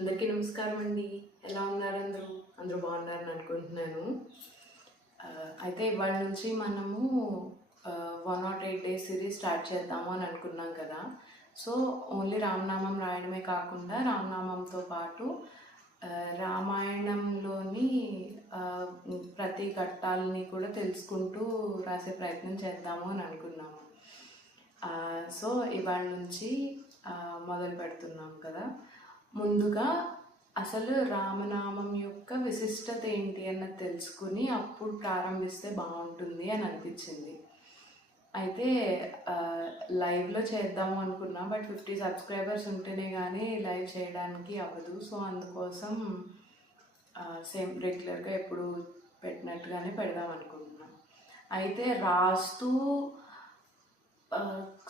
అందరికీ నమస్కారం అండి. ఎలా ఉన్నారు అందరూ? అందరూ బాగున్నారని అనుకుంటున్నాను. అయితే ఇవాళ నుంచి మనము 108 డేస్ సిరీస్ స్టార్ట్ చేద్దాము అని అనుకున్నాం కదా. సో ఓన్లీ రామనామం రాయడమే కాకుండా రామనామంతో పాటు రామాయణంలోని ప్రతి ఘట్టాలని కూడా తెలుసుకుంటూ రాసే ప్రయత్నం చేద్దాము అని అనుకున్నాము. సో ఇవాళ నుంచి మొదలు పెడుతున్నాం కదా. ముందుగా అసలు రామనామం యొక్క విశిష్టత ఏంటి అన్నది తెలుసుకుని అప్పుడు ప్రారంభిస్తే బాగుంటుంది అని అనిపించింది. అయితే లైవ్లో చేద్దాము అనుకున్నా, బట్ 50 సబ్స్క్రైబర్స్ ఉంటేనే కానీ లైవ్ చేయడానికి అవ్వదు. సో అందుకోసం సేమ్ రెగ్యులర్గా ఎప్పుడు పెట్టినట్టుగానే పెడదాం అనుకుంటున్నాం. అయితే రాస్తూ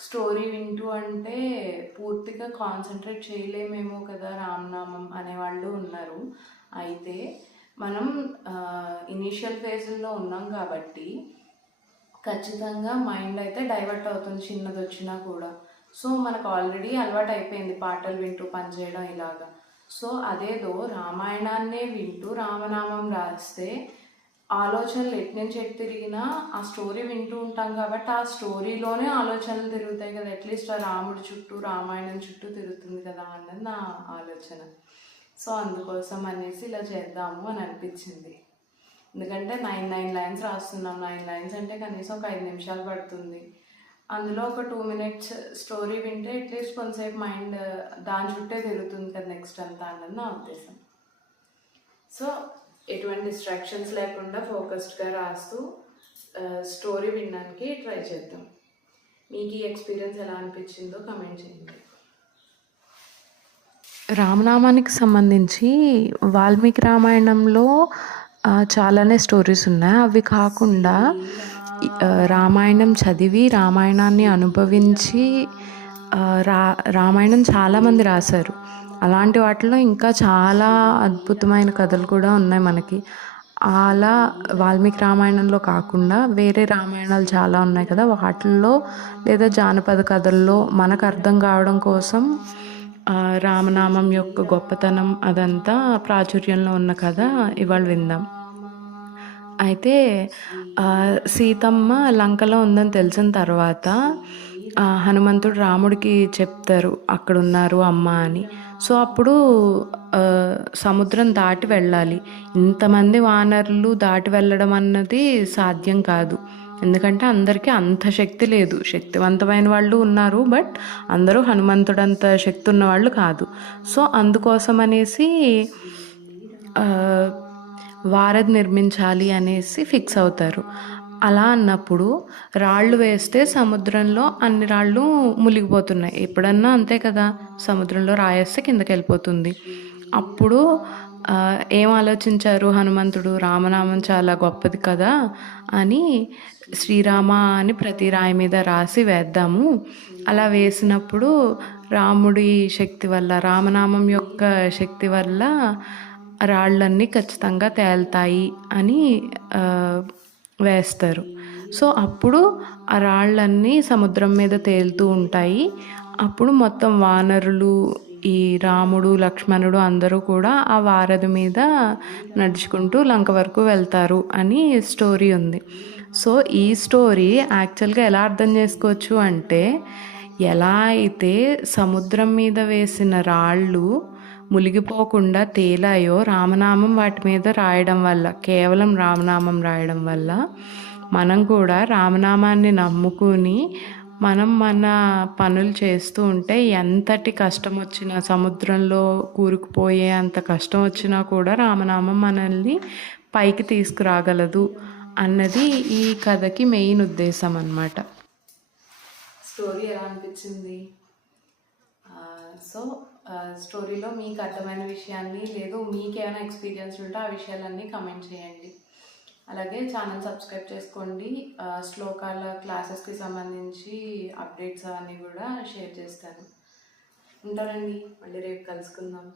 స్టోరీ వింటూ అంటే పూర్తిగా కాన్సన్ట్రేట్ చేయలేమేమో కదా రామనామం అనేవాళ్ళు ఉన్నారు. అయితే మనం ఇనీషియల్ ఫేజ్లో ఉన్నాం కాబట్టి ఖచ్చితంగా మైండ్ అయితే డైవర్ట్ అవుతుంది చిన్నది వచ్చినా కూడా. సో మనకు ఆల్రెడీ అలవాటు అయిపోయింది పాటలు వింటూ పనిచేయడం ఇలాగా. సో అదేదో రామాయణాన్నే వింటూ రామనామం రాస్తే ఆలోచనలు ఎట్నుంచి ఎటు తిరిగినా ఆ స్టోరీ వింటూ ఉంటాం కాబట్టి ఆ స్టోరీలోనే ఆలోచనలు తిరుగుతాయి కదా. అట్లీస్ట్ ఆ రాముడి చుట్టూ రామాయణం చుట్టూ తిరుగుతుంది కదా అన్నది నా ఆలోచన. సో అందుకోసం అనేసి ఇలా చేద్దాము అని అనిపించింది. ఎందుకంటే 9 లైన్స్ రాస్తున్నాం. 9 లైన్స్ అంటే కనీసం ఒక 5 నిమిషాలు పడుతుంది. అందులో ఒక 2 మినిట్స్ స్టోరీ వింటే అట్లీస్ట్ కొంతసేపు మైండ్ దాని చుట్టే తిరుగుతుంది కదా నెక్స్ట్ అంతా అన్నది నా ఉద్దేశం. సో ఎటువంటి డిస్ట్రాక్షన్స్ లేకుండా ఫోకస్డ్గా రాస్తూ స్టోరీ వినడానికి ట్రై చేద్దాం. మీకు ఈ ఎక్స్పీరియన్స్ ఎలా అనిపించిందో కమెంట్ చేయండి. రామనామానికి సంబంధించి వాల్మీకి రామాయణంలో చాలానే స్టోరీస్ ఉన్నాయి. అవి కాకుండా రామాయణం చదివి రామాయణాన్ని అనుభవించి రామాయణం చాలామంది రాశారు. అలాంటి వాటిలో ఇంకా చాలా అద్భుతమైన కథలు కూడా ఉన్నాయి మనకి. అలా వాల్మీకి రామాయణంలో కాకుండా వేరే రామాయణాలు చాలా ఉన్నాయి కదా, వాటిల్లో లేదా జానపద కథల్లో మనకు అర్థం కావడం కోసం రామనామం యొక్క గొప్పతనం అదంతా ప్రాచుర్యంలో ఉన్న కథ ఇవాళ విందాం. అయితే సీతమ్మ లంకలో ఉందని తెలిసిన తర్వాత హనుమంతుడు రాముడికి చెప్తారు అక్కడున్నారు అమ్మ అని. సో అప్పుడు సముద్రం దాటి వెళ్ళాలి. ఇంతమంది వానరులు దాటి వెళ్ళడం అన్నది సాధ్యం కాదు. ఎందుకంటే అందరికీ అంత శక్తి లేదు. శక్తివంతమైన వాళ్ళు ఉన్నారు, బట్ అందరూ హనుమంతుడంత శక్తి ఉన్న వాళ్ళు కాదు. సో అందుకోసం అనేసి వారధి నిర్మించాలి అనేసి ఫిక్స్ అవుతారు. అలా అన్నప్పుడు రాళ్ళు వేస్తే సముద్రంలో అన్ని రాళ్ళు మునిగిపోతున్నాయి. ఎప్పుడన్నా అంతే కదా, సముద్రంలో రాయేస్తే కిందకి వెళ్ళిపోతుంది. అప్పుడు ఏం ఆలోచించారు హనుమంతుడు, రామనామం చాలా గొప్పది కదా అని శ్రీరామ అని ప్రతి రాయి మీద రాసి వేద్దాము. అలా వేసినప్పుడు రాముడి శక్తి వల్ల, రామనామం యొక్క శక్తి వల్ల రాళ్ళన్నీ ఖచ్చితంగా తేలుతాయి అని వేస్తారు. సో అప్పుడు ఆ రాళ్ళన్నీ సముద్రం మీద తేలుతూ ఉంటాయి. అప్పుడు మొత్తం వానరులు, ఈ రాముడు లక్ష్మణుడు అందరూ కూడా ఆ వారధి మీద నడుచుకుంటూ లంక వరకు వెళ్తారు అని స్టోరీ ఉంది. సో ఈ స్టోరీ యాక్చువల్గా ఎలా అర్థం చేసుకోవచ్చు అంటే, ఎలా అయితే సముద్రం మీద వేసిన రాళ్ళు మునిగిపోకుండా తేలాయో రామనామం వాటి మీద రాయడం వల్ల, కేవలం రామనామం రాయడం వల్ల మనం కూడా రామనామాన్ని నమ్ముకుని మనం మన పనులు చేస్తూ ఉంటే ఎంతటి కష్టం వచ్చినా, సముద్రంలో కూరుకుపోయే అంత కష్టం వచ్చినా కూడా రామనామం మనల్ని పైకి తీసుకురాగలదు అన్నది ఈ కథకి మెయిన్ ఉద్దేశం అన్నమాట. స్టోరీ ఎలా అనిపించింది? సో స్టోరీలో మీకు అర్థమైన విషయాన్ని, లేదు మీకేమైనా ఎక్స్పీరియన్స్ ఉంటే ఆ విషయాలన్నీ కమెంట్ చేయండి. అలాగే ఛానల్ సబ్స్క్రైబ్ చేసుకోండి. శ్లోకాల క్లాసెస్కి సంబంధించి అప్డేట్స్ అవన్నీ కూడా షేర్ చేస్తాను. ఉంటానండి, మళ్ళీ రేపు కలుసుకుందాం.